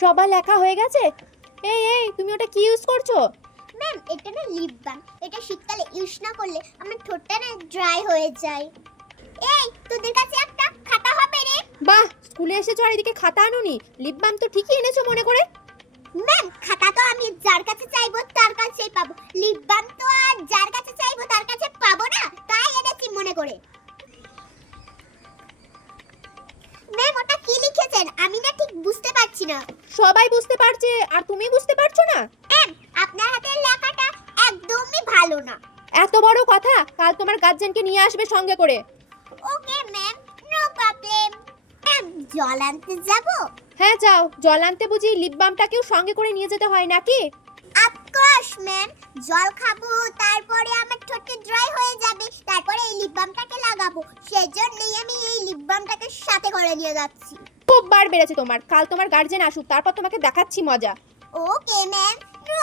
সবার লেখা হয়ে গেছে? এই এই তুমি ওটা কি ইউজ করছো? ম্যাম এটা না লিপ বাম। এটা শীতকালে ইউজ না করলে আমার ঠোঁটটা না ড্রাই হয়ে যায়। এই তোদের কাছে একটা খাতা হবে রে? বাহ, স্কুলে এসেছো আর এদিকে খাতা আনোনি? লিপ বাম তো ঠিকই এনেছো মনে করে। ম্যাম খাতা তো আমি যার কাছে চাইবো তার কাছেই পাবো, লিপ বাম তো আর যার কাছে চাইবো তার কাছে পাবো না, তাই এনেছি মনে করে। ম্যাম ওটা কি লিখেছেন আমি না ঠিক বুঝতে পারছি না। সবাই বুঝতে পারছে আর তুমি বুঝতে পারছো না? ম্যাম আপনার হাতের লেখাটা একদমই ভালো না। এত বড় কথা, কাল তোমার গার্জেনকে নিয়ে আসবে সঙ্গে করে। Okay ma'am, no problem. Ma'am জল আনতে যাবো? হ্যাঁ যাও, জল আনতে বুঝি লিপ বামটাকেও সঙ্গে করে নিয়ে যেতে হয় নাকি? অফকোর্স ম্যাম, জল খাবো তারপরে আমার ঠোঁটে ড্রাই হয়ে যাবে, তারপরে এই লিপ বামটাকে লাগাবো, সেজন্যই আমি এই লিপ বামটাকে সাথে করে নিয়ে যাচ্ছি। খুব বার বেড়েছে তোমার, কাল তোমার গার্জেন আসুক তারপর তোমাকে দেখাচ্ছি মজা। ওকে ম্যাম, নো